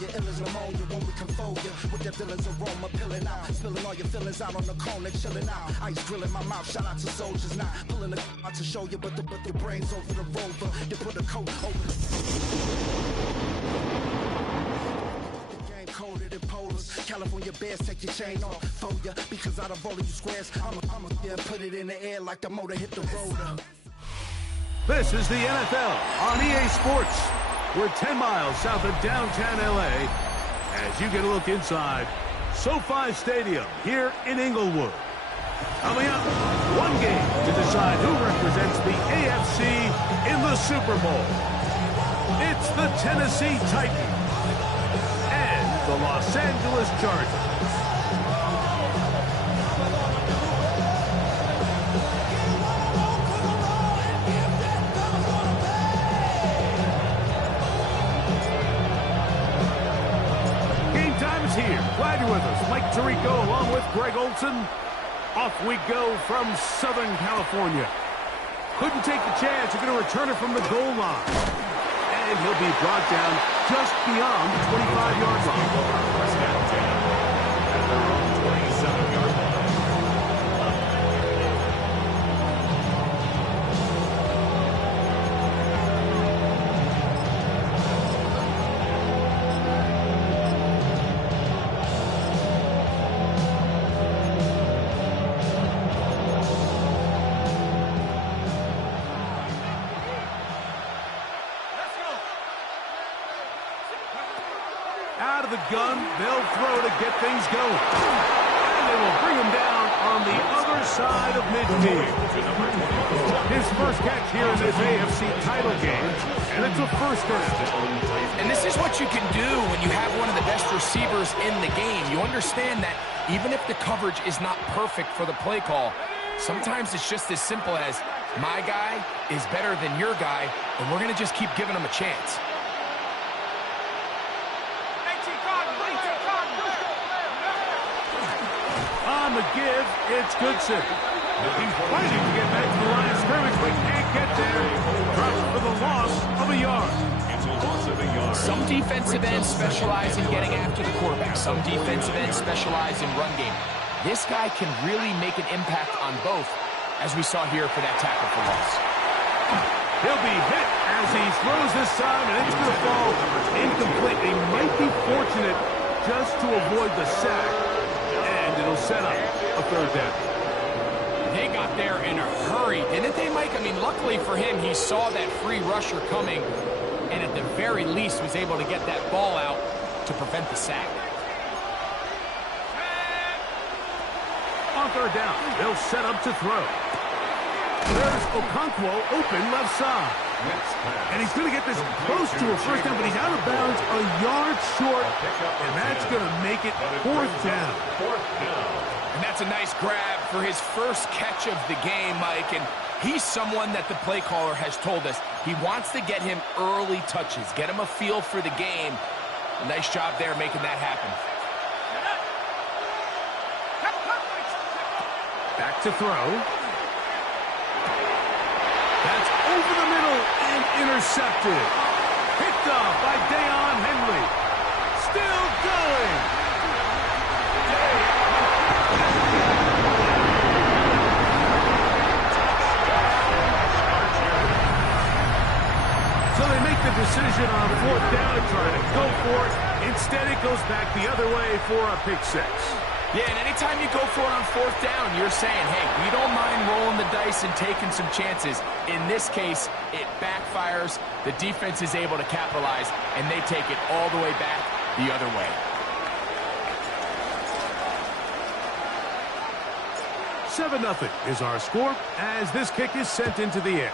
you, ill as pneumonia when we confold you. With that villain's aroma, peeling out, spilling all your feelings out on the corner, chilling out. Ice grilling my mouth, shout out to soldiers now. Pulling the out to show you, but the brains over the rover. You put a coat over the game coded in polars. California bears take your chain off for ya. Because out of all of you squares, I'ma put it in the air like the motor hit the rotor. This is the NFL on EA Sports. We're 10 miles south of downtown LA as you get a look inside SoFi Stadium here in Inglewood. Coming up, one game to decide who represents the AFC in the Super Bowl. It's the Tennessee Titans and the Los Angeles Chargers. Here. Glad you're with us. Mike Tirico along with Greg Olson. Off we go from Southern California. Couldn't take the chance. You're going to return it from the goal line. And he'll be brought down just beyond the 25-yard line. First down, at their own 27-yard line. Out of the gun, they'll throw to get things going. And they will bring him down on the other side of midfield. His first catch here in this AFC title game, and it's a first down. And this is what you can do when you have one of the best receivers in the game. You understand that even if the coverage is not perfect for the play call, sometimes it's just as simple as, my guy is better than your guy, and we're going to just keep giving him a chance. On the give, it's Goodson. He's fighting to get back to the line of scrimmage, but can't get there. Drops for the loss of a yard. Some defensive ends specialize in getting after the quarterback. Some defensive ends specialize in run game. This guy can really make an impact on both, as we saw here for that tackle for loss. He'll be hit as he throws this time, and it's going to fall incomplete. He might be fortunate just to avoid the sack. It'll set up a third down. They got there in a hurry, didn't they, Mike? I mean, luckily for him, he saw that free rusher coming, and at the very least was able to get that ball out to prevent the sack. On third down, they'll set up to throw. There's Okonkwo open left side. And he's going to get this close to a first down, but he's out of bounds a yard short, and that's going to make it fourth down. And that's a nice grab for his first catch of the game, Mike, and he's someone that the play caller has told us he wants to get him early touches, get him a feel for the game. Nice job there making that happen. Back to throw. That's over the middle and intercepted. Picked off by Deion Henley. Still going. So they make the decision on fourth down to try to go for it. Instead, it goes back the other way for a pick six. Yeah, and anytime you go for it on fourth down, you're saying, hey, we don't mind rolling the dice and taking some chances. In this case, it backfires. The defense is able to capitalize, and they take it all the way back the other way. 7-0 is our score as this kick is sent into the air.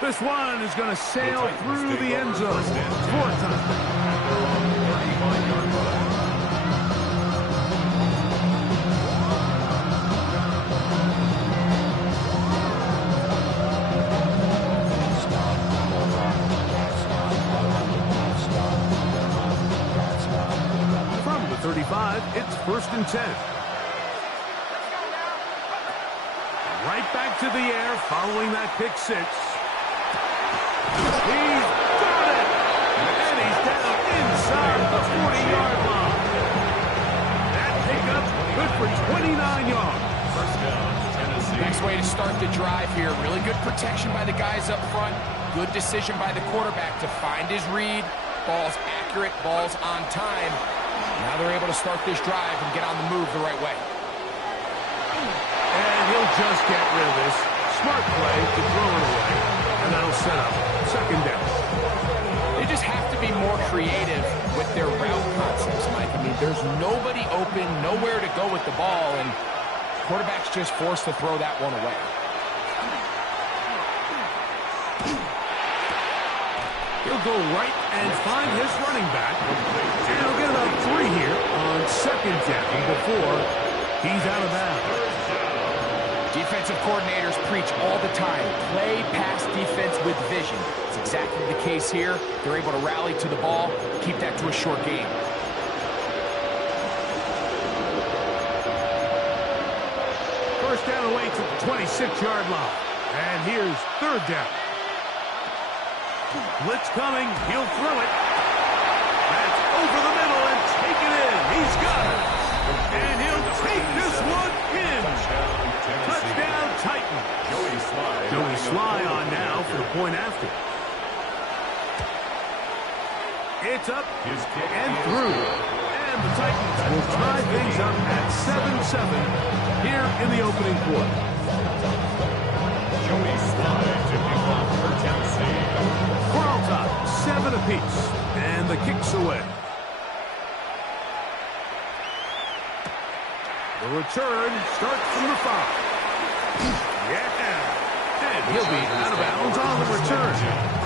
This one is going to sail through the end zone. Fourth time. From the 35, it's 1st and 10. Right back to the air following that pick six. He's got it! way to start the drive here. Really good protection by the guys up front. Good decision by the quarterback to find his read. Ball's accurate, ball's on time. Now they're able to start this drive and get on the move the right way. And he'll just get rid of this. Smart play to throw it away. And that'll set up second down. They just have to be more creative with their route concepts, Mike. I mean, there's nobody open, nowhere to go with the ball, and quarterback's just forced to throw that one away. He'll go right and find his running back. And he'll get about 3 here on second down before he's out of bounds. Defensive coordinators preach all the time, play pass defense with vision. It's exactly the case here. They're able to rally to the ball, keep that to a short game. First down away to the 26-yard line. And here's third down. Blitz coming. He'll throw it. That's over the middle and take it in. He's got it. And he'll take this one in. Touchdown, Titan. Joey Sly on now for the point after. It's up and through. And the Titans will tie things up at 7-7 here in the opening quarter. Joey Sly tipping off for Tennessee. Carlton, 7 apiece. And the kick's away. The return starts from the 5. Yeah. And he'll be out of bounds on the return.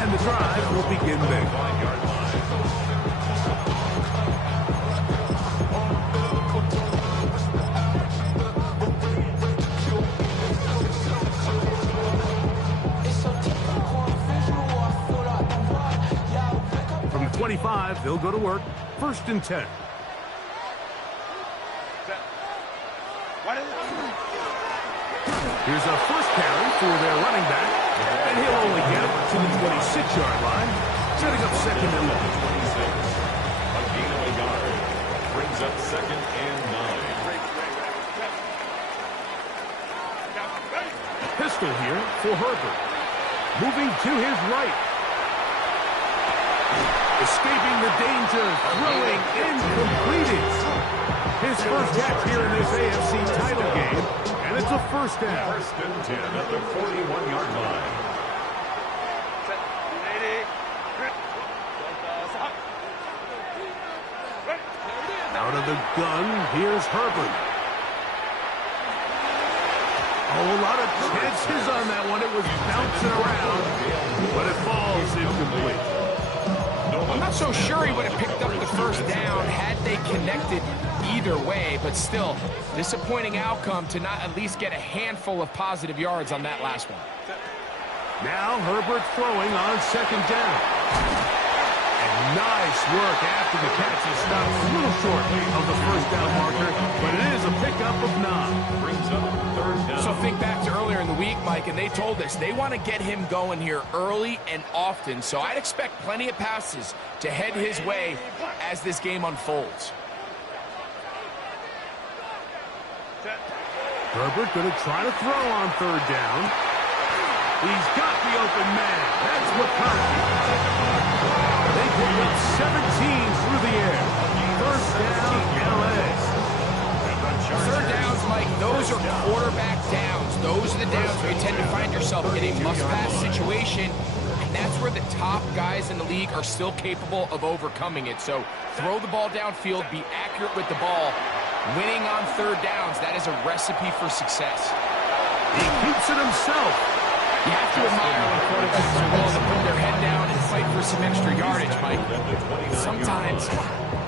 And the drive will begin big. From the 25, they'll go to work. First and 10. Here's a first carry for their running back, and he'll only get it to the 26-yard line, setting up second and long. 26. A gain of a yard. Brings up second and 9. Pistol here for Herbert. Moving to his right. Escaping the danger, throwing, incomplete. His first catch here in this AFC title game. And it's a first down. First and 10 at the 41-yard line. Out of the gun, here's Herbert. Oh, a lot of chances on that one. It was bouncing around, but it falls incomplete. I'm not so sure he would have picked up the first down had they connected either way, but still, disappointing outcome to not at least get a handful of positive yards on that last one. Now Herbert throwing on second down. And nice work after the catch. He stops a little short of the first down marker, but it is a pickup of 9. Brings up third down. So think back to earlier in the week, Mike, and they told us they want to get him going here early and often, so I'd expect plenty of passes to head his way as this game unfolds. Herbert going to try to throw on third down. He's got the open man. That's what counts. They pick up 17 through the air. First down, LA. Third downs, Mike, those are quarterback downs. Those are the downs where you tend to find yourself in a must-pass situation, and that's where the top guys in the league are still capable of overcoming it. So throw the ball downfield, be accurate with the ball. Winning on third downs, that is a recipe for success. He keeps it himself. You have to admire when quarterbacks are willing to put their head down and fight for some extra yardage, Mike. Sometimes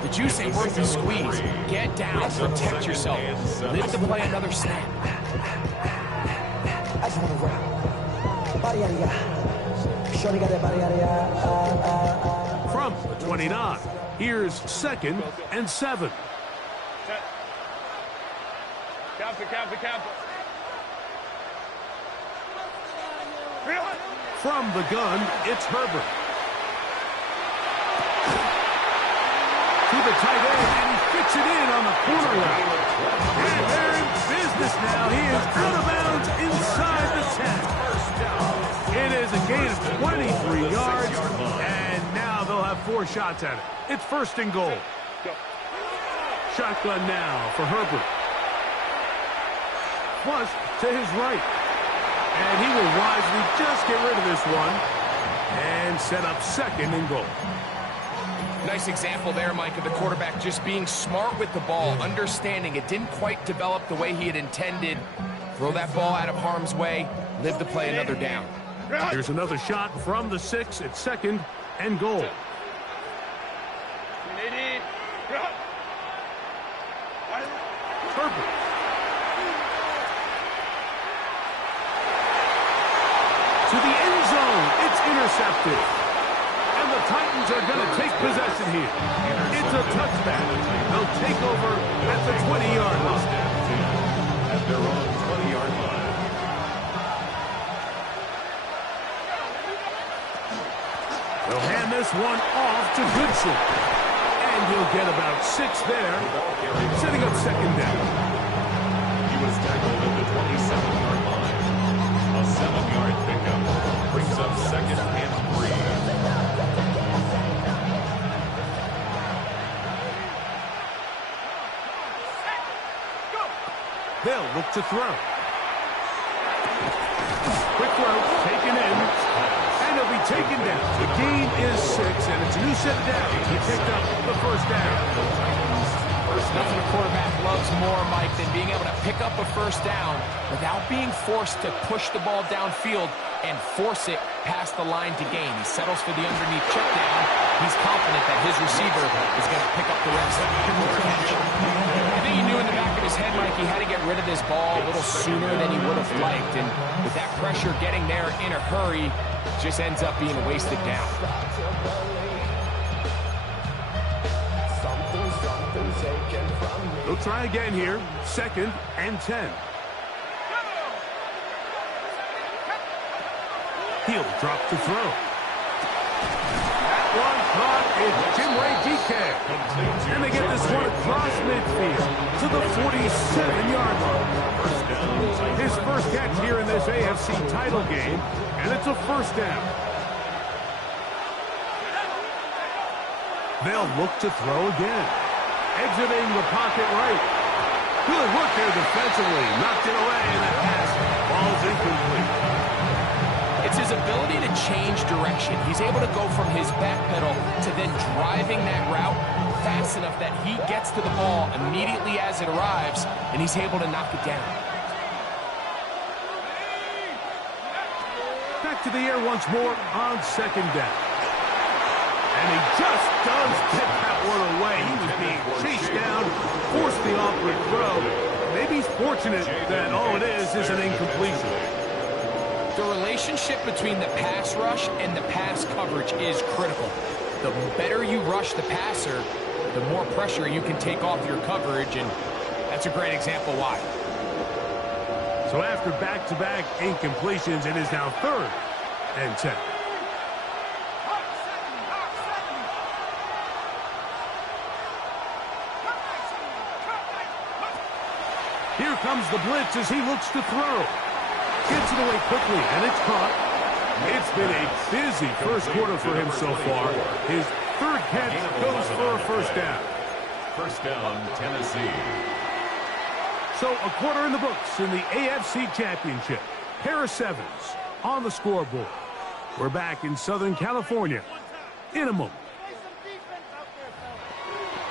the juice ain't worth the squeeze. Get down, protect yourself, live to play another snap. I just want to rap. Body out of ya. Shorty got that body out of ya. From the 29, here's second and 7. Cap. From the gun, it's Herbert. To the tight end, and he fits puts it in on the corner route. And they're in business now. He is out of bounds inside the 10. It is a gain of 23 yards, and now they'll have 4 shots at it. It's first and goal. Shotgun now for Herbert. Flush to his right. And he will wisely just get rid of this one and set up second and goal. Nice example there, Mike, of the quarterback just being smart with the ball, understanding it didn't quite develop the way he had intended. Throw that ball out of harm's way, live to play another down. Here's another shot from the 6 at second and goal. Herbert. To the end zone. It's intercepted. And the Titans are going to take possession here. It's a touchback. They'll take over at the 20-yard line. At their own 20-yard line. They'll hand this one off to Goodson. And he'll get about 6 there, setting up second down. He was tackled at the 27-yard line. A 7-yard pickup brings up second and 3. They'll look to throw. Quick throw, taken in, and he'll be taken down. The gain is 6, and it's a new set of downs. He picked up the first down. Nothing a quarterback loves more, Mike, than being able to pick up a first down without being forced to push the ball downfield and force it past the line to gain. He settles for the underneath check down. He's confident that his receiver is going to pick up the rest. I think he knew in the back of his head, Mike, he had to get rid of this ball a little sooner than he would have liked. And with that pressure getting there in a hurry, just ends up being a wasted down. They'll try again here. Second and 10. He'll drop to throw. That one caught is Jimray DK. And they get this one across midfield to the 47-yard line. His first catch here in this AFC title game, and it's a first down. They'll look to throw again. Exiting the pocket right. Good work there defensively. Knocked it away, and that pass falls incomplete. It's his ability to change direction. He's able to go from his back pedal to then driving that route fast enough that he gets to the ball immediately as it arrives, and he's able to knock it down. Back to the air once more on second down. And he just does get that one away. He was being chased down, forced the awkward throw. Maybe he's fortunate that all it is an incompletion. The relationship between the pass rush and the pass coverage is critical. The better you rush the passer, the more pressure you can take off your coverage, and that's a great example why. So after back-to-back incompletions, it is now third and 10. Here comes the blitz as he looks to throw. Gets it away quickly, and it's caught. It's been a busy first quarter for him so far. His third catch goes for a first down. First down, Tennessee. So a quarter in the books in the AFC Championship. Pair of sevens on the scoreboard. We're back in Southern California in a moment.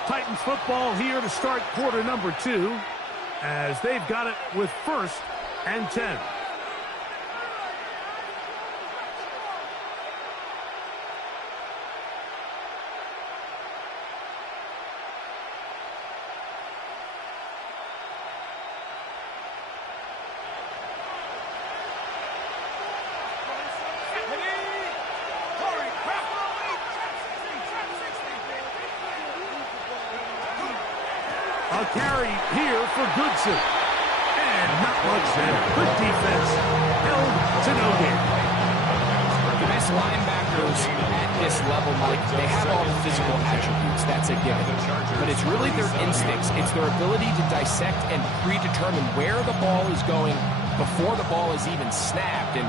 Titans football here to start quarter number 2 as they've got it with first and 10. A carry here for Goodson. And not much there. Good defense. Held to no gain. The best linebackers at this level, Mike, they have all the physical attributes. That's a given. But it's really their instincts. It's their ability to dissect and predetermine where the ball is going before the ball is even snapped. And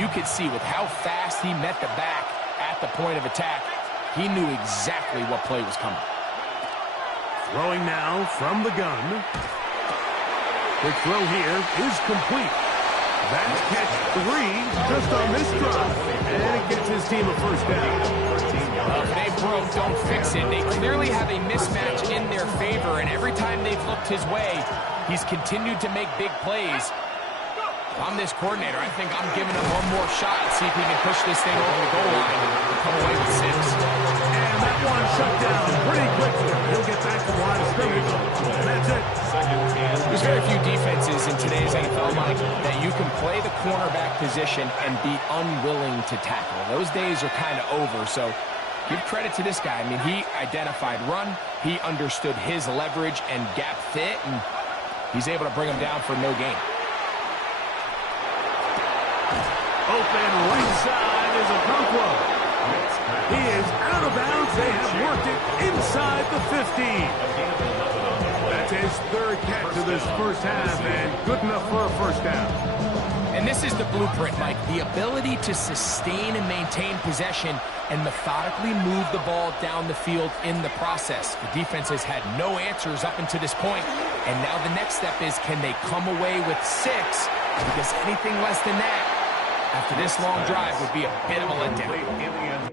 you could see with how fast he met the back at the point of attack, he knew exactly what play was coming. Throwing now from the gun. The throw here is complete. That's catch 3 just on this drive. And it gets his team a first down. If they broke, don't fix it. They clearly have a mismatch in their favor, and every time they've looked his way, he's continued to make big plays. If I'm this coordinator, I think I'm giving him one more shot and see if he can push this thing over the goal line and come away with 6. And that one shut down pretty quickly. He'll get back to the line of scrimmage. And that's it. There's very few defenses in today's NFL, Mike, that you can play the cornerback position and be unwilling to tackle. Those days are kind of over, so give credit to this guy. I mean, he identified run, he understood his leverage and gap fit, and he's able to bring him down for no gain. Open right side is a Okonkwo. He is out of bounds. They have worked it inside the 50. That's his 3rd catch of this first half, and good enough for a first down. And this is the blueprint, Mike. The ability to sustain and maintain possession and methodically move the ball down the field in the process. The defense has had no answers up until this point, and now the next step is, can they come away with 6? Because anything less than that, after this long drive, would be a bit of a letdown.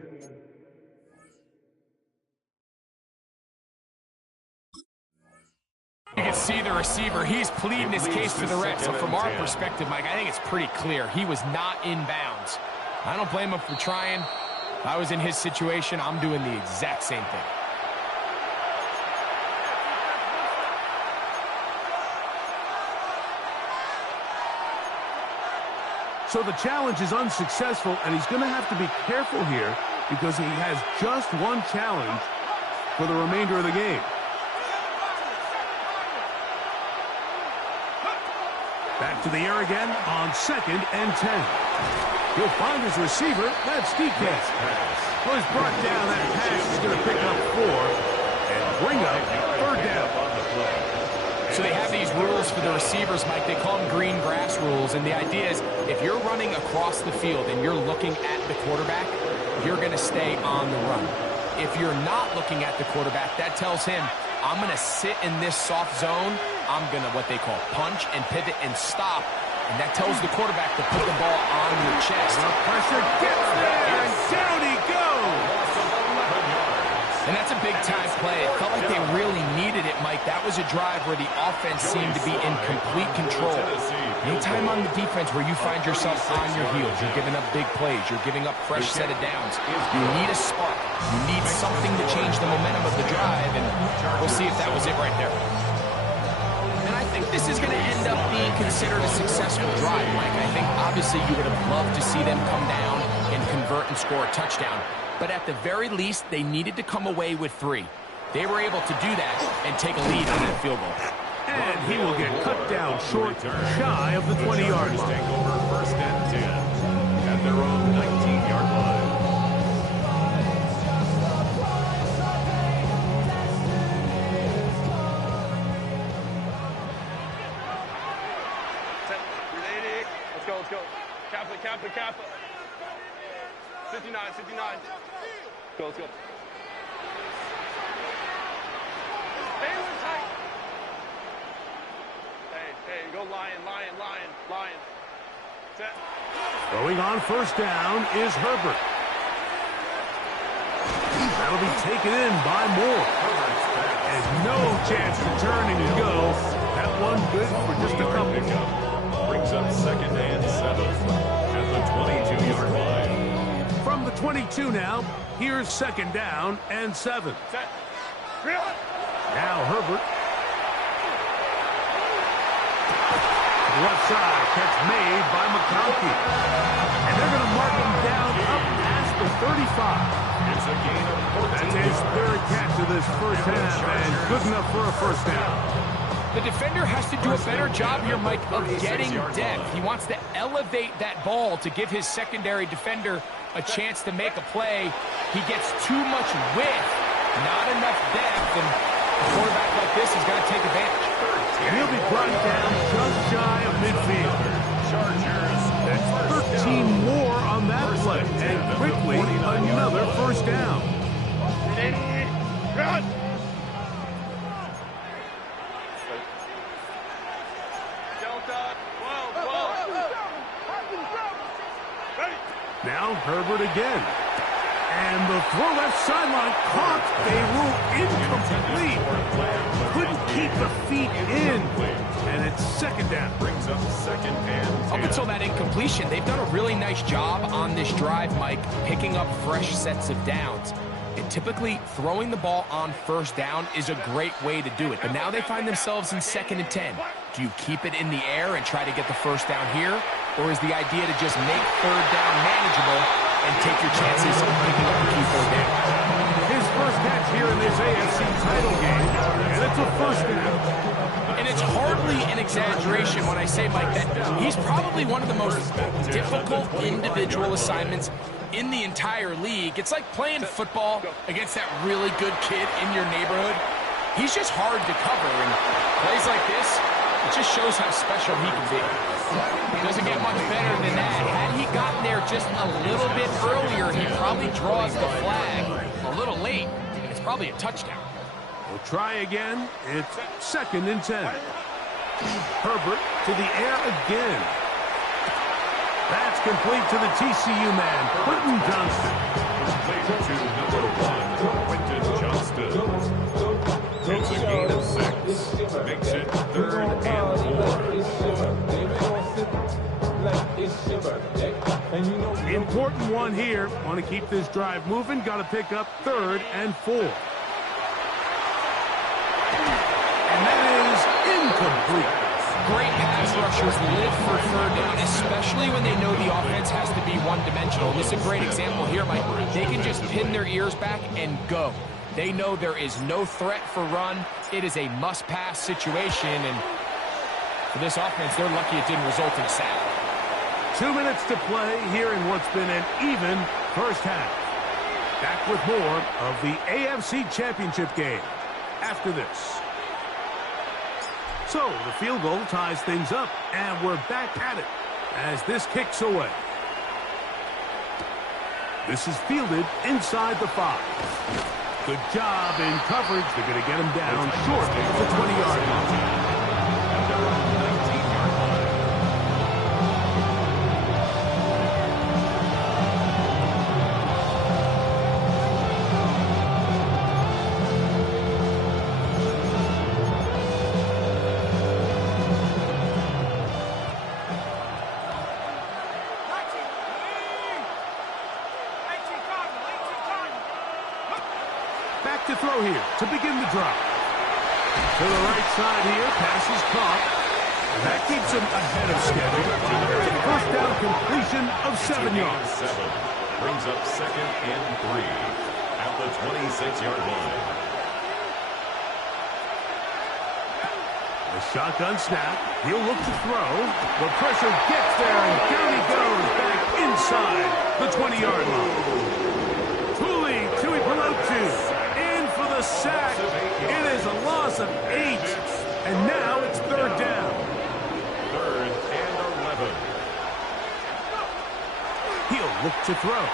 You can see the receiver. He's pleading his case to the ref. So from our perspective, Mike, I think it's pretty clear. He was not in bounds. I don't blame him for trying. If I was in his situation, I'm doing the exact same thing. So the challenge is unsuccessful, and he's going to have to be careful here because he has just one challenge for the remainder of the game. Back to the air again on 2nd and 10. He'll find his receiver. That's DK. Well, he's brought down. That pass is going to pick up 4 and bring up 3rd down. So they have these rules for the receivers, Mike. They call them green grass rules. And the idea is if you're running across the field and you're looking at the quarterback, you're going to stay on the run. If you're not looking at the quarterback, that tells him, I'm going to sit in this soft zone. I'm going to what they call punch and pivot and stop. And that tells the quarterback to put the ball on your chest. The pressure gets there, and down he goes. And that's a big-time play. It felt like they really needed it, Mike. That was a drive where the offense seemed to be in complete control. Anytime on the defense where you find yourself on your heels, you're giving up big plays, you're giving up fresh set of downs, you need a spark. You need something to change the momentum of the drive, and we'll see if that was it right there. And I think this is going to end up being considered a successful drive, Mike. I think obviously you would have loved to see them come down and convert and score a touchdown. But at the very least, they needed to come away with 3. They were able to do that and take a lead on that field goal. And he will get cut down short, shy of the 20-yard line. Take over 1st and 10 at their own 19-yard line. Let's go. Kappa. 59. Let's go. Stay tight. Hey, go lion. Set. Throwing on 1st down is Herbert. That'll be taken in by Moore. And no chance to turn and go. That one good for just a couple. Brings up 2nd and 7 at the 22-yard line. From the 22 now, here's 2nd down and 7. Set. Now Herbert. Left side, catch made by McConkey. And they're going to mark him down up past the 35. It's a gain of 14. That's his 3rd catch of this first half, and good enough for a first down. The defender has to do a better job here, Mike, of getting depth. He wants to elevate that ball to give his secondary defender a chance to make a play. He gets too much width, not enough depth, and a quarterback like this is going to take advantage. And he'll be brought down just shy of midfield. Chargers. That's 13 more on that play, and quickly another first down. Run! Delta, 12. Ready? Now Herbert again. And the throw left sideline caught. They rule incomplete. Couldn't keep the feet in. And it's second down. Brings up second and 10. Up until that incompletion, they've done a really nice job on this drive, Mike, picking up fresh sets of downs. And typically, throwing the ball on first down is a great way to do it. But now they find themselves in 2nd and 10. Do you keep it in the air and try to get the first down here? Or is the idea to just make third down manageable and take your chances of picking up the key third down? His first catch here in this AFC title game, and it's a first down. And it's hardly an exaggeration when I say, Mike, that he's probably one of the most difficult individual assignments in the entire league. It's like playing football against that really good kid in your neighborhood. He's just hard to cover, and plays like this, it just shows how special he can be. It doesn't get much better than that. Had he gotten there just a little bit earlier, he probably draws the flag a little late, and it's probably a touchdown. We'll try again. It's 2nd and 10. Herbert to the air again. That's complete to the TCU man, Quentin Johnston. Complete to number 1, Quentin Johnston. It's a gain of 6. Makes it 3rd and 4. Important one here. Want to keep this drive moving. Got to pick up 3rd and 4. And that is incomplete. Great pass rushers live for third down, especially when they know the offense has to be one-dimensional. This is a great example here, Mike. They can just pin their ears back and go. They know there is no threat for run. It is a must-pass situation, and for this offense, they're lucky it didn't result in a sack. 2 minutes to play here in what's been an even first half. Back with more of the AFC Championship game after this. So the field goal ties things up, and we're back at it as this kicks away. This is fielded inside the 5. Good job in coverage. They're going to get him down short of the 20-yard line. To throw here to begin the drive. To the right side here, pass is caught. And that keeps him ahead of schedule. First down completion of 7 yards. 7 brings up 2nd and 3 at the 26-yard line. The shotgun snap. He'll look to throw. The pressure gets there, and down he goes back inside the 20-yard line. Tuli Tuipulotu. The sack. It is a loss of 8. And now it's 3rd down. 3rd and 11. He'll look to throw.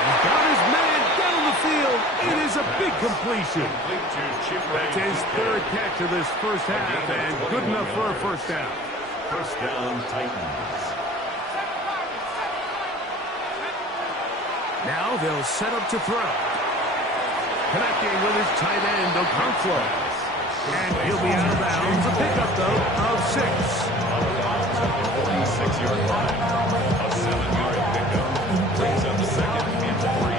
He's got his man down the field. It is a big completion. That's his 3rd catch of this first half, and good enough for a first down. First down, Titans. Now they'll set up to throw. Connecting with his tight end, Okonkwo. And he'll be out of bounds. A pickup, though, of 6. 46-yard line. A 7-yard pickup. Brings up 2nd and 3.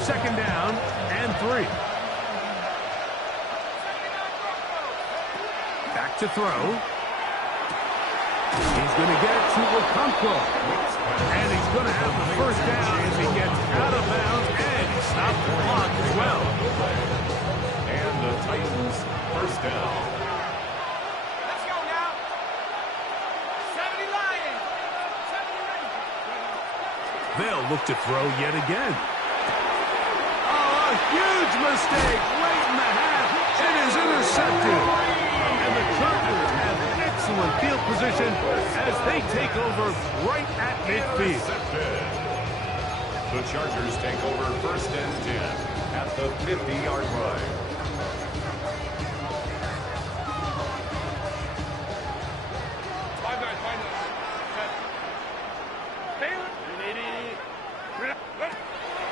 2nd down and 3. Back to throw. He's going to get it to Okonkwo. And he's going to have the first down as he gets out of bounds and stop the clock as well. And the Titans first down. Let's go now. 70 Lions. 70 Lions. look to throw yet again. Oh, a huge mistake late in the half. It is intercepted. And the Chargers have excellent field position as they take over right at midfield. The Chargers take over 1st and 10 at the 50-yard line.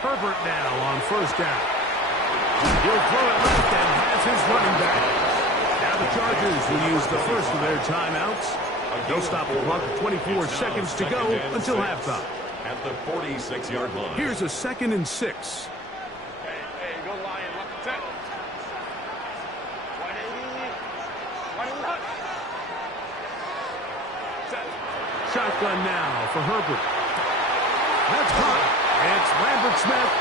Herbert now on 1st down. He'll throw it left and has his running back. Now the Chargers will use the first of their timeouts. They'll stop the clock at 24 seconds to go until halftime. At the 46-yard line. Here's a 2nd and 6. Hey, go Lion. Set. 180. Set. Shotgun now for Herbert. That's caught. It's Lambert Smith.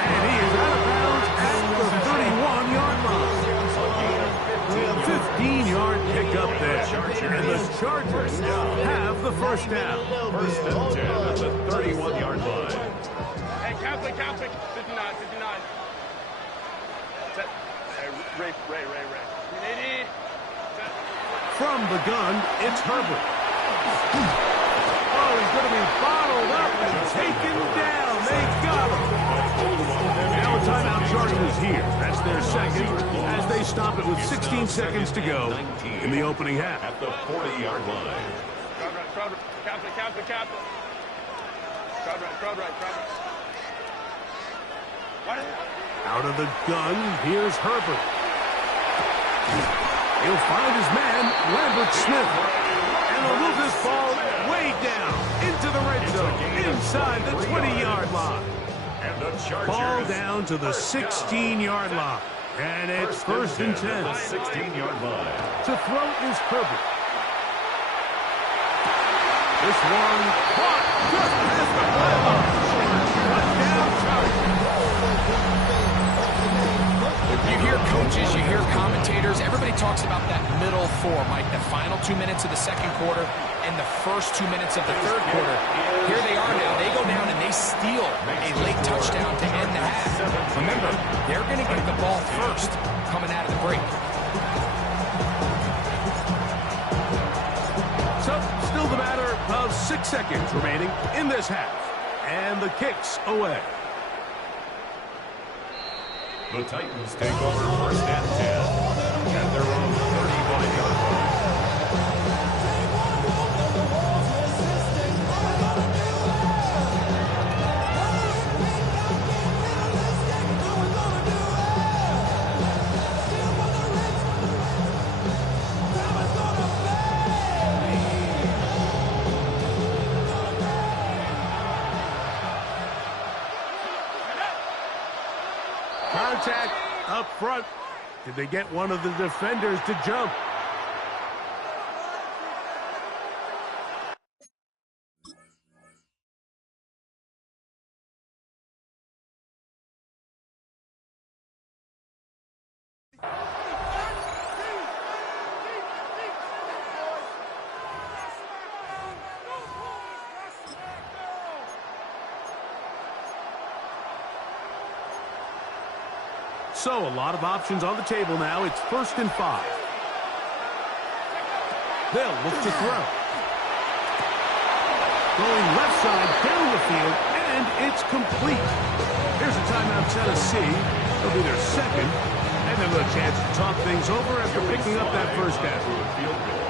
And he is out of bounds at the 31-yard line. 15-yard pickup there. And the Chargers have the 1st down. 1st and 10 at the 31-yard line. Hey, Catholic. 59. Set. Hey, Ray. 180. Set. From the gun, it's Herbert. Oh, he's going to be bottled up and taken down. They got him. Now a timeout Chargers here. That's their 2nd as they stop it with 16 seconds to go in the opening half. At the 40-yard line. Crowd right. Catholic. Crowd right. Out of the gun, here's Herbert. He'll find his man, Lambert Smith. And he'll move this ball way down into the red zone, inside the 20-yard line. And the Chargers. Ball down to the 16-yard line. And it's 1st and 10. The 16-yard line. To throw is Herbert. This one caught just as the play line. Touchdown Chargers. You hear coaches, you hear commentators, everybody talks about that middle 4, Mike, the final 2 minutes of the 2nd quarter and the first 2 minutes of the 3rd quarter. Here they are now. They go down and they steal a late touchdown to end the half. Remember, they're going to get the ball first coming out of the break. So, still the matter of 6 seconds remaining in this half. And the kick's away. The Titans take over 1st and 10 at their own 35-yard line. Contact up front. Did they get one of the defenders to jump? So, a lot of options on the table now. It's 1st and 5. They'll look to throw. Going left side down the field, and it's complete. Here's a timeout, Tennessee. It'll be their 2nd, and they'll have a chance to talk things over after picking up that 1st down. Field goal.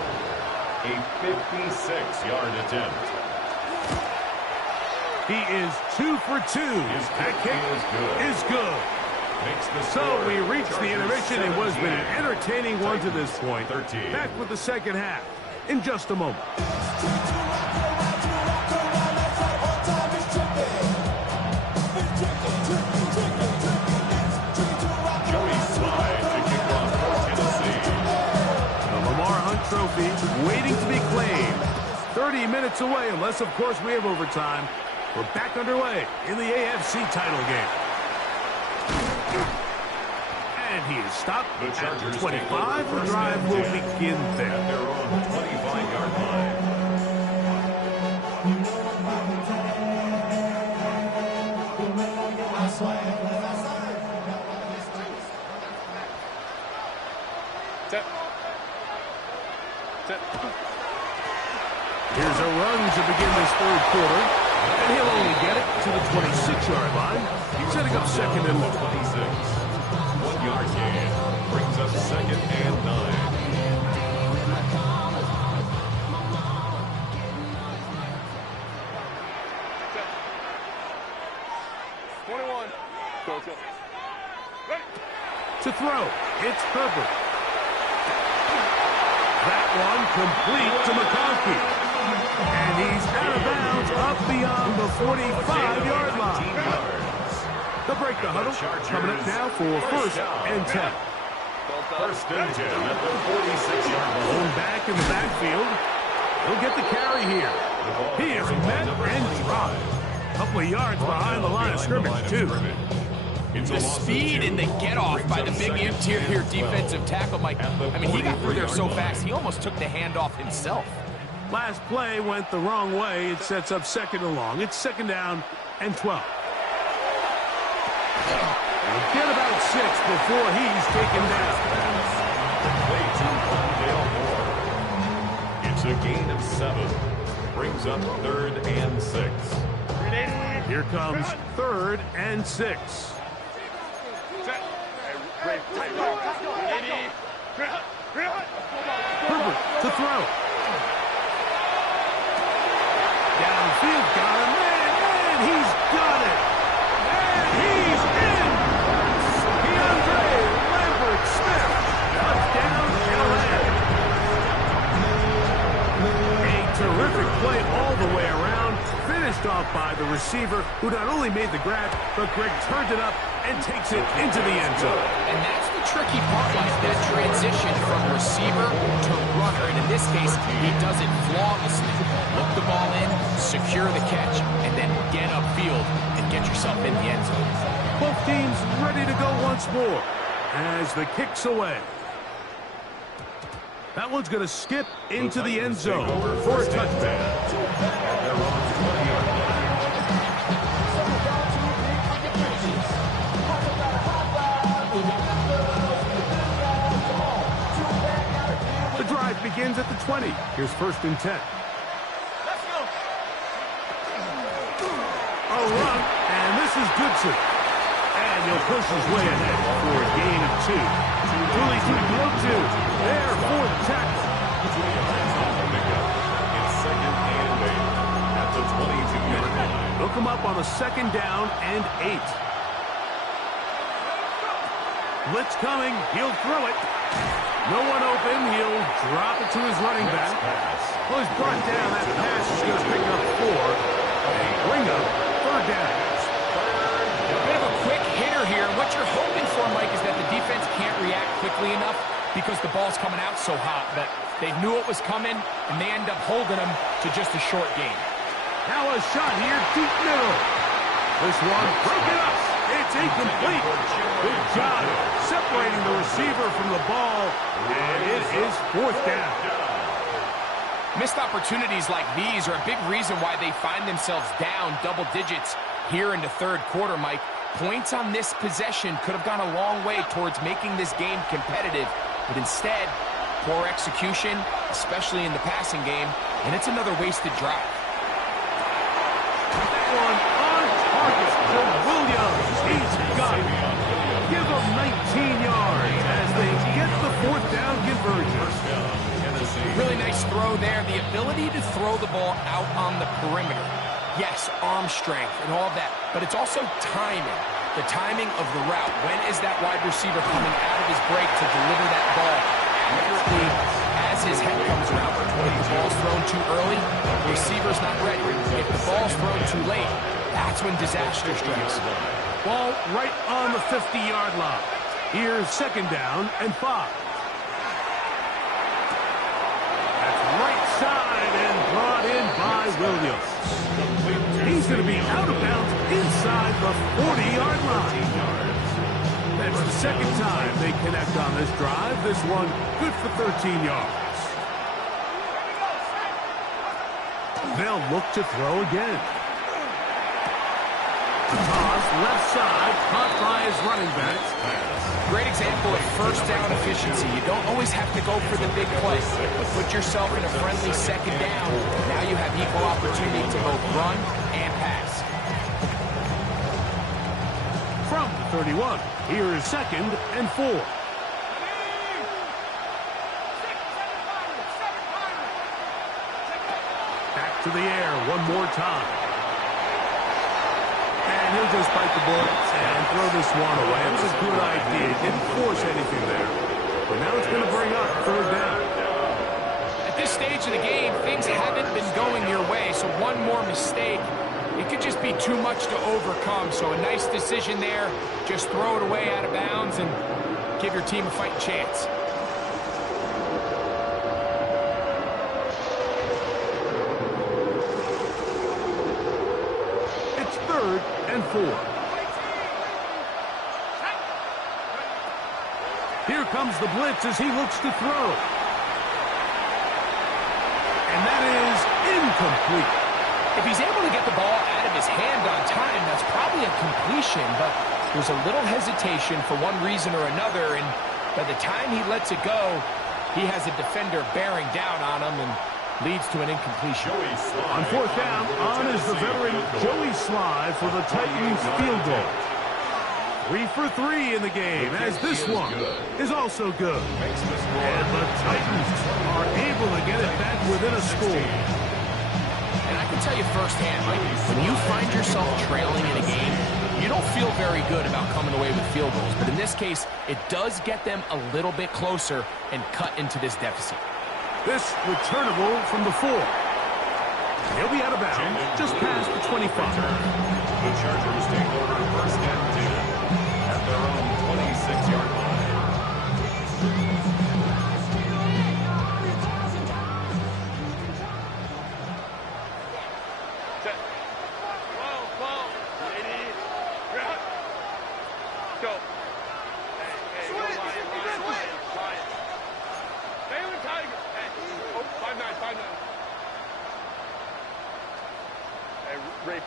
A 56-yard attempt. He is 2 for 2. That kick is good. So we reached the intermission. It was been an entertaining one to this point. Back with the 2nd half in just a moment. The Lamar Hunt Trophy waiting to be claimed. 30 minutes away, unless, of course, we have overtime. We're back underway in the AFC title game. And he is stopped at 25. The drive will begin there. At their own 25-yard line. Set. Set. Here's a run to begin this third quarter, and he'll only get it to the 26-yard line, setting up second and 26. 1-yard gain brings up second and 9. To throw, it's Herbert. That one complete to McConkey. And he's out of bounds up beyond the 45-yard line. They'll break the huddle. Coming up now for first and 10. First and 10 at the 46-yard line. Going back in the backfield. He'll get the carry here. He is met and dropped. A couple of yards behind the line of scrimmage, too. The speed and the get-off by the big interior defensive tackle, Mike. I mean, he got through there so fast, he almost took the handoff himself. Last play went the wrong way. It sets up second and long. It's second down and 12. We'll get about 6 before he's taken down. Play to Dale Moore. It's a gain of 7. Brings up third and 6. Here comes third and 6. Herbert to throw. Downfield, got him, and he's got it. And he's in. DeAndre Lambert-Smith, touchdown LA. A terrific play all the way around. Finished off by the receiver, who not only made the grab, but Greg turned it up and takes it into the end zone. And that's the tricky part, like that transition from receiver to runner. And in this case, he does it flawlessly. Look the ball in, secure the catch, and then get upfield and get yourself in the end zone. Both teams ready to go once more as the kick's away. That one's going to skip into the end zone for a touchdown. The drive begins at the 20. Here's first and 10. A run, and this is Goodson. And he'll push his way ahead for a gain of 2. Dooley's to go to. There for the tackle. It's second and 8 at the 22-yard line. They'll come up on a second down and 8. Blitz coming. He'll throw it. No one open. He'll drop it to his running back. Well, he's brought down. That pass is going to pick up 4. And bring up third down. A bit of a quick hitter here. What you're hoping for, Mike, is that the defense can't react quickly enough because the ball's coming out so hot. But they knew it was coming, and they end up holding them to just a short gain. Now a shot here, deep middle. This one broken up. It's incomplete. Good job separating the receiver from the ball, and it is fourth down. Missed opportunities like these are a big reason why they find themselves down double digits here in the third quarter, Mike. Points on this possession could have gone a long way towards making this game competitive, but instead, poor execution, especially in the passing game, and it's another wasted drive. That one on target for Williams. He's got it. Give him 19 yards as they get the fourth down conversion. Really nice throw there. The ability to throw the ball out on the perimeter. Yes, arm strength and all that, but it's also timing. The timing of the route. When is that wide receiver coming out of his break to deliver that ball accurately as his head comes around? If the ball's thrown too early, the receiver's not ready. If the ball's thrown too late, that's when disaster strikes. Ball right on the 50-yard line. Here's second down and 5. That's right side and brought in by Williams. He's going to be out of bounds inside the 40-yard line. That's the second time they connect on this drive. This one good for 13 yards. They'll look to throw again. The toss left side, caught by his running back. Great example of first down efficiency. You don't always have to go for the big play. Put yourself in a friendly second down. Now you have equal opportunity to both run and pass. From the 31, here is 2nd and 4. Back to the air one more time. And he'll just bite the bullet and throw this one away. It was a good idea. Didn't force anything there. But now it's going to bring up 3rd down. At this stage of the game, things haven't been going your way, so one more mistake, it could just be too much to overcome. So a nice decision there. Just throw it away out of bounds and give your team a fighting chance. It's 3rd and 4. Here comes the blitz as he looks to throw. And that is incomplete. If he's able to get the ball out of his hand on time, that's probably a completion, but there's a little hesitation for one reason or another, and by the time he lets it go, he has a defender bearing down on him and leads to an incompletion. On 4th down, on is the veteran Joey Sly for the Titans field goal. 3 for 3 in the game, as this one is also good. And the Titans are able to get it back within a score. And I can tell you firsthand, Mike, when you find yourself trailing in a game, you don't feel very good about coming away with field goals. But in this case, it does get them a little bit closer and cut into this deficit. This returnable from the 4. He'll be out of bounds just past the 25. The Chargers take over 1st and 10 at their own 26-yard line. Go. Hey, go Lion. Baylor Tiger. Hey, 5'9". Hey, Ray.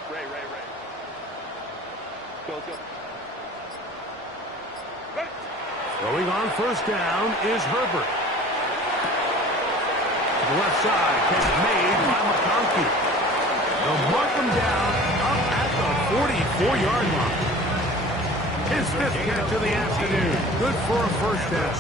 Go. Ready. Throwing on 1st down is Herbert. To the left side, catch made by McConkey. They'll mark him down up at the 44-yard line. His 5th catch of the afternoon. Good for a 1st down.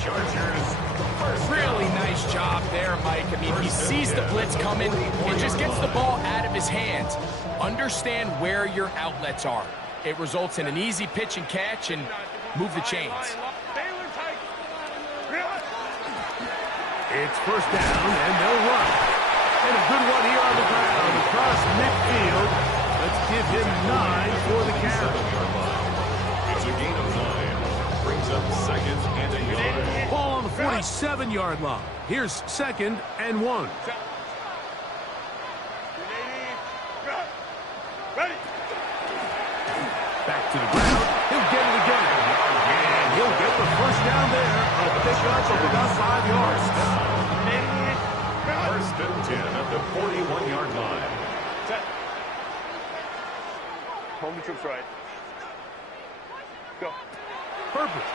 Really nice job there, Mike. I mean, he sees the blitz coming and just gets the ball out of his hands. Understand where your outlets are. It results in an easy pitch and catch and move the chains. It's 1st down, and they'll run. And a good one here on the ground across midfield. Let's give him 9 for the carry. It's a gain of 9. Brings up 2nd and a yard. Ball on the 47-yard line. Here's 2nd and 1. Ready. Back to the ground. He'll get it again. And he'll get the 1st down there. A pickup of about 5 yards. 1st and 10 at the 41-yard line. Set. Home the troops right. Go. Herbert.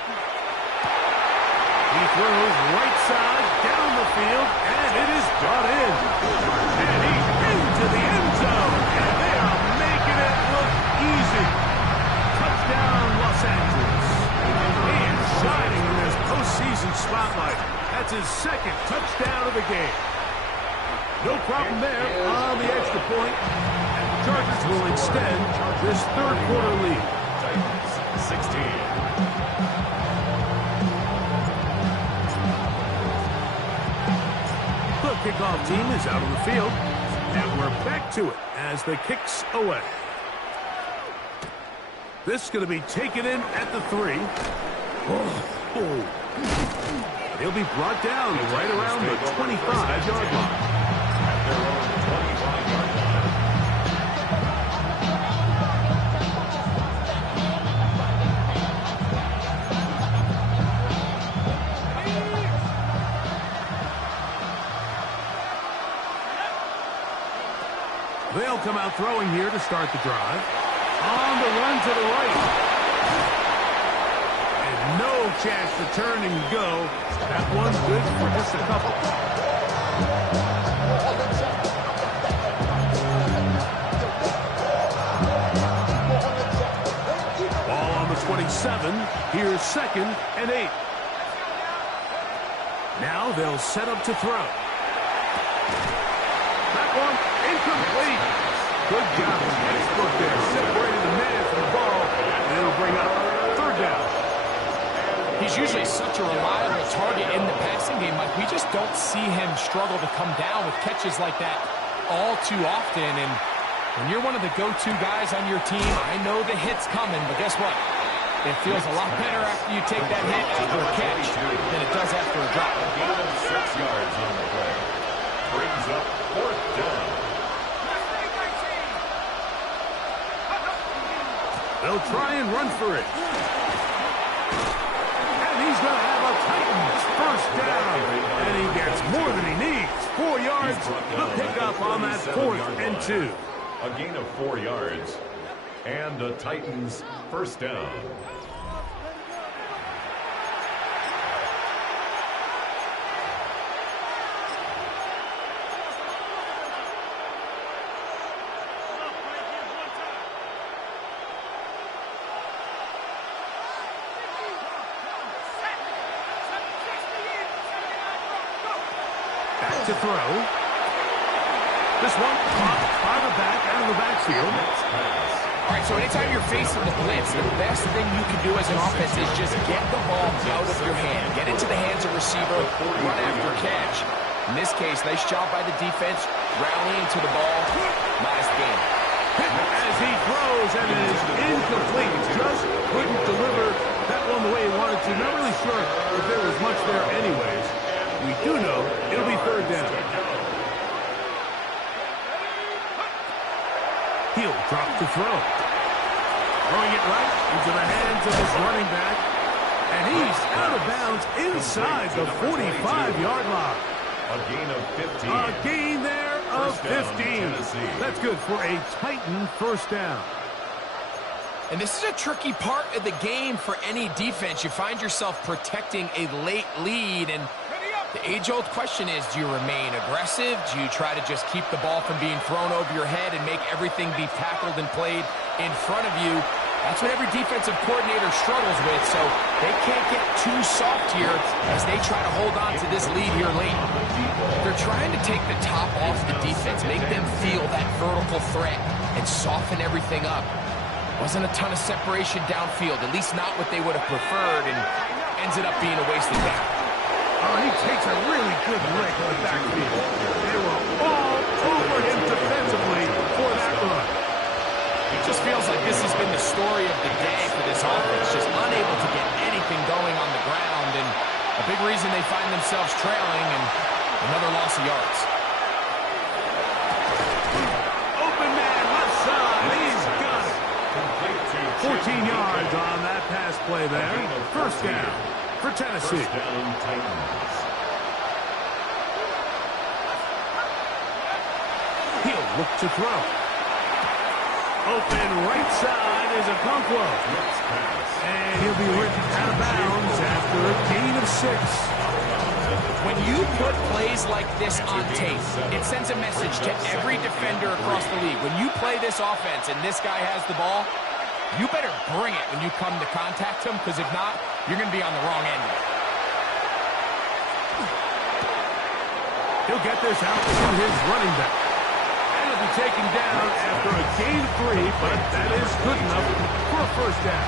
He throws right side down the field, and it is brought in. And he's into the end zone, and they are making it look easy. Touchdown, Los Angeles. He is shining in this postseason spotlight. That's his 2nd touchdown of the game. No problem there on the extra point. And the Chargers will extend this 3rd quarter lead. Titans 16. The kickoff team is out on the field, and we're back to it as the kick's away. This is going to be taken in at the 3. He'll be brought down right around the 25-yard line. At their own 25-yard line. They'll come out throwing here to start the drive. On the run to the right. And no chance to turn and go. That one's good for just a couple. Ball on the 27. Here's 2nd and 8. Now they'll set up to throw. That one incomplete. Good job. Textbook there. Separated the man from the ball. And it'll bring up 3rd down. He's usually such a reliable target in the passing game. Like, we just don't see him struggle to come down with catches like that all too often. And when you're one of the go-to guys on your team, I know the hit's coming, but guess what? It feels a lot better after you take that hit after a catch than it does after a drop. A gain of 6 yards on the play. Brings up 4th down. They'll try and run for it. And he's going to have a Titans 1st down. And he gets more than he needs. 4 yards. The pickup on that 4th and 2. A gain of 4 yards. And the Titans 1st down. To throw. This one popped by the back out of the backfield. All right, so anytime you're facing the blitz, the best thing you can do as an offense is just get the ball out of your hand. Get into the hands of receiver, run after catch. In this case, nice job by the defense, rallying to the ball. Last game. As he throws, and it is incomplete. Just couldn't deliver that one the way he wanted to. Not really sure if there was much there anyways. We do know it'll be 3rd down. He'll drop to throw. Throwing it right into the hands of his running back. And he's out of bounds inside the 45-yard line. A gain of 15. A gain there of 15. That's good for a Titan 1st down. And this is a tricky part of the game for any defense. You find yourself protecting a late lead, and the age-old question is, do you remain aggressive? Do you try to just keep the ball from being thrown over your head and make everything be tackled and played in front of you? That's what every defensive coordinator struggles with, so they can't get too soft here as they try to hold on to this lead here late. They're trying to take the top off the defense, make them feel that vertical threat, and soften everything up. Wasn't a ton of separation downfield, at least not what they would have preferred, and ends up being a wasted down. Oh, he takes a really good lick on the backfield. They were all over him defensively for that run. It just feels like this has been the story of the day for this offense, just unable to get anything going on the ground, and a big reason they find themselves trailing and another loss of yards. Open man, left side, he's got it. 14 yards on that pass play there. 1st down for Tennessee. 1st down, Titans. He'll look to throw. Open right side is Okonkwo. And he'll be written out of bounds after a gain of 6. When you put plays like this on tape, it sends a message to every defender across the league. When you play this offense and this guy has the ball, you better bring it when you come to contact him, because if not, you're going to be on the wrong end of it. He'll get this out to his running back. And he'll be taken down after a gain of 3, but that is good enough for a 1st down.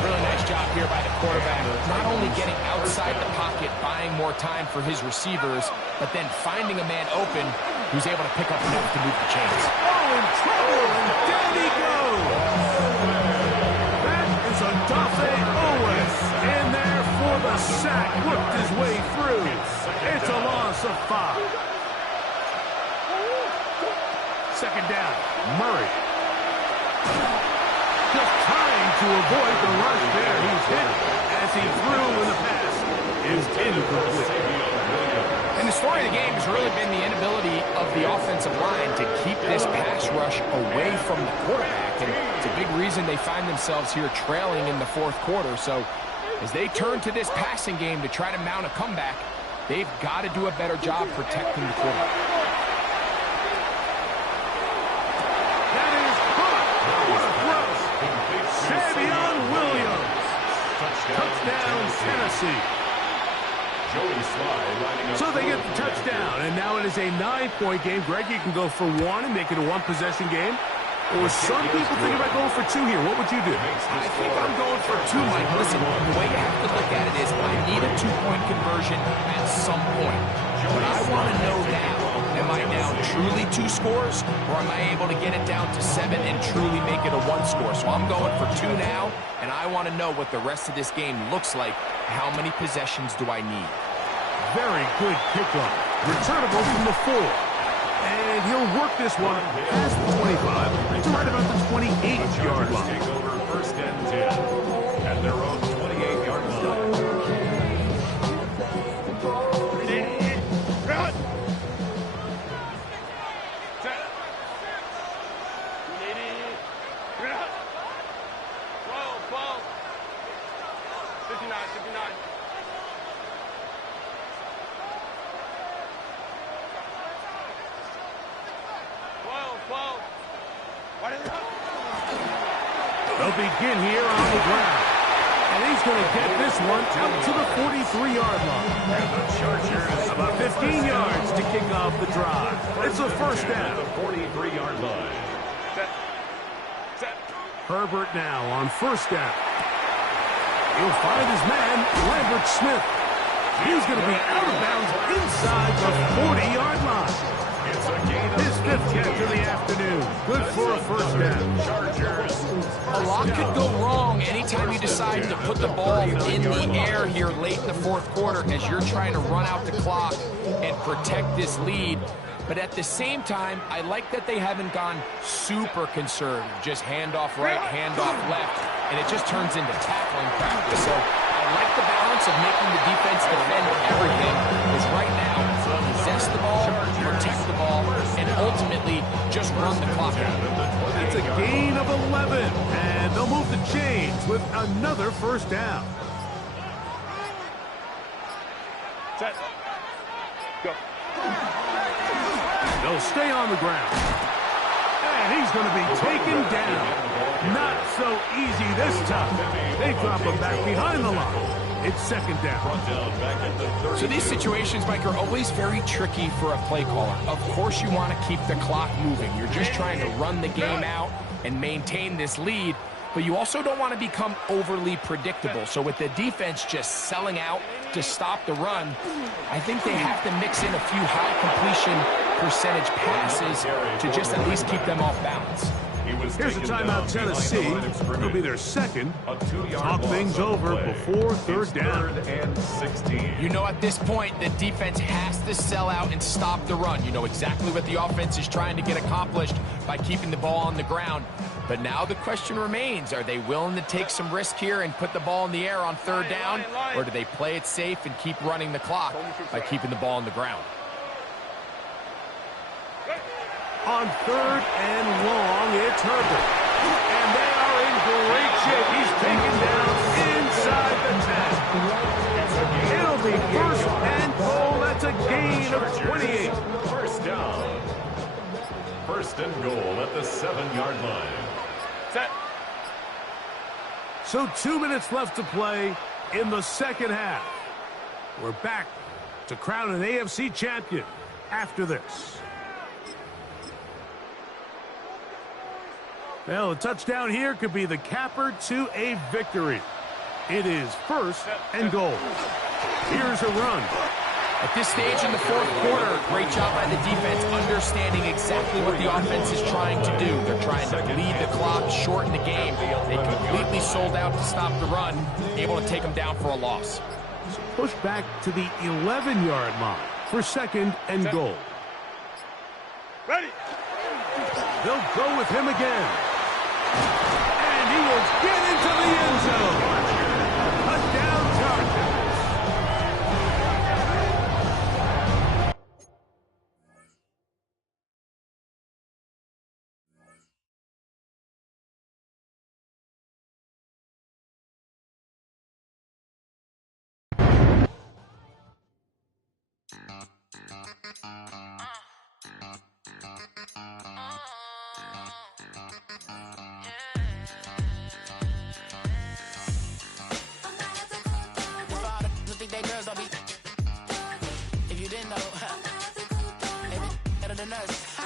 Really nice job here by the quarterback. Not only getting outside the pocket, buying more time for his receivers, but then finding a man open who's able to pick up enough to move the chains. Oh, in trouble, and down he goes. That is Odafe Owen in there for the sack. Worked his way through. It's a loss of 5. 2nd down, Murray. Just trying to avoid the rush there. He's hit as he threw when the pass is incomplete. And the story of the game has really been the inability of the offensive line to keep this pass rush away from the quarterback. And it's a big reason they find themselves here trailing in the fourth quarter. So as they turn to this passing game to try to mount a comeback, they've got to do a better job protecting the quarterback. That is caught. Savion Williams. Touchdown, Tennessee. So they get the touchdown, and now it is a 9-point game. Greg, you can go for one and make it a one-possession game. Or some people think about going for two here. What would you do? I think I'm going for two, Mike. Listen, the way you have to look at it is I need a two-point conversion at some point. But I want to know now, am I down truly 2 scores, or am I able to get it down to 7 and truly make it a 1 score? So I'm going for 2 now, and I want to know what the rest of this game looks like. How many possessions do I need? Very good kickoff. Returnable from the 4. And he'll work this one past the 25 to right about the 28-yard line. Take over first and 10 at their own 28-yard line. They'll begin here on the ground. And he's going to get this one out to the 43-yard line. And the Chargers About 15 yards to kick off the drive. It's a first down. the 43-yard line. Herbert now on first down. He'll find his man, Lambert Smith. He's going to be out of bounds inside the 40-yard line. It's a gain of His 5th catch of the afternoon. Good for a first down. Chargers. A lot could go wrong anytime you decide to put the ball in the air here late in the fourth quarter as you're trying to run out the clock and protect this lead. But at the same time, I like that they haven't gone super conservative. Just handoff right, handoff left, and it just turns into tackling practice. So I like the balance of making the defense defend everything, because right now, possess the ball, protect the ball, and ultimately just run the clock out. That's a gain of 11, and they'll move the chains with another first down. Set. Go. They'll stay on the ground. And he's going to be taken down. Not so easy this time. They drop him back behind the line. It's second down. So these situations, Mike, are always very tricky for a play caller. Of course you want to keep the clock moving. You're just trying to run the game out and maintain this lead, but you also don't want to become overly predictable. So with the defense just selling out to stop the run, I think they have to mix in a few high completion percentage passes to just at least keep them off balance. Here's a timeout, Tennessee. It'll be their second. Talk things over before third down. And 16. You know, at this point, the defense has to sell out and stop the run. You know exactly what the offense is trying to get accomplished by keeping the ball on the ground. But now the question remains, are they willing to take some risk here and put the ball in the air on third down? Or do they play it safe and keep running the clock by keeping the ball on the ground? On third and long, it's Herbert. And they are in great shape. He's taken down inside the 10. It'll be first and goal. That's a gain of 28. First down. First and goal at the 7-yard line. Set. So 2 minutes left to play in the second half. We're back to crown an AFC champion after this. Well, a touchdown here could be the capper to a victory. It is first and goal. Here's a run. At this stage in the fourth quarter, great job by the defense, understanding exactly what the offense is trying to do. They're trying to lead the clock, shorten the game. They completely sold out to stop the run, able to take them down for a loss. So push back to the 11-yard line for second and goal. Ready. They'll go with him again. And he will get into the end zone. Touchdown, Chargers. Think they girls don't be. If you didn't know, they be better than us.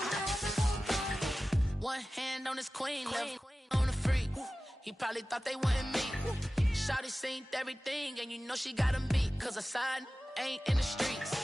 One hand on his queen, left on the freak. He probably thought they wanted me. Shawty seen everything, and you know she got him beat. Cause her side ain't in the streets.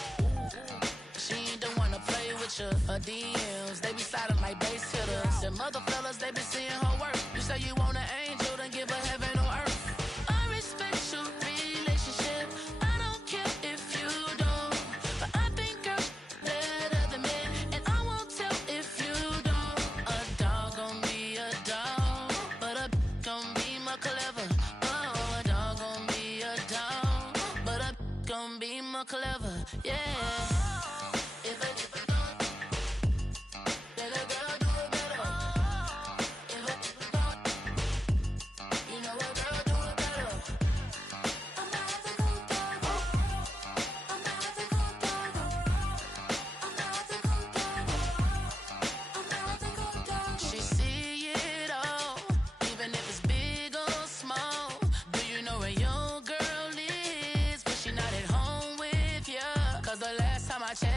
She ain't the one to play with you. Her DMs, they be sliding like base hitters. And mother fellas, they be seeing her work. You say you want an angel, then give her heaven on earth. I respect your relationship. I don't care if you don't. But I think girls better than men. And I won't tell if you don't. A dog gon' be a dog, but a gon' be more clever. Oh, a dog gon' be a dog, but a gon' be more clever. Yeah.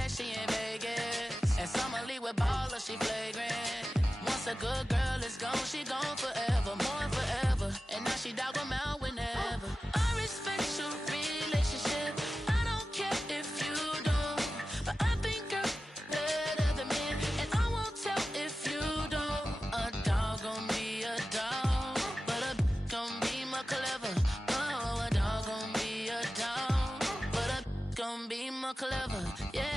She in Vegas, and Summer Lee with baller, she flagrant. Once a good girl is gone, she gone forever, more forever. And now she dog 'em out whenever. I respect your relationship. I don't care if you don't, but I think girls better than men, and I won't tell if you don't. A dog gon' be a dog, but a gon' be more clever. Oh, a dog gon' be a dog, but a gon' be more clever. Yeah.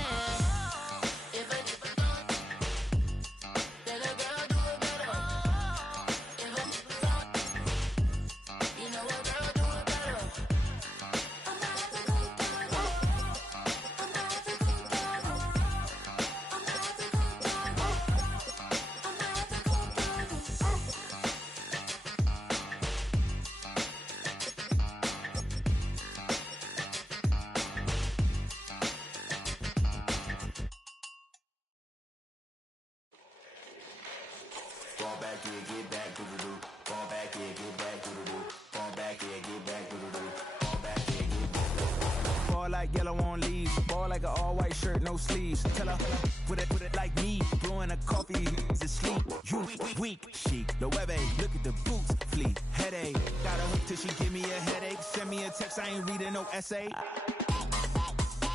Fall back, yeah, get back, doo-doo-doo. Fall back, yeah, get back, doo-doo-doo. Fall back, yeah, get back, doo-doo-doo. Fall back, yeah, get back. Ball like yellow on leaves. Ball like an all-white shirt, no sleeves. Tell her, put it like me. Blowing a coffee, to sleep. You weak, chic. The webby, look at the boots, fleet. Headache, got a hook till she give me a headache. Send me a text, I ain't reading no essay.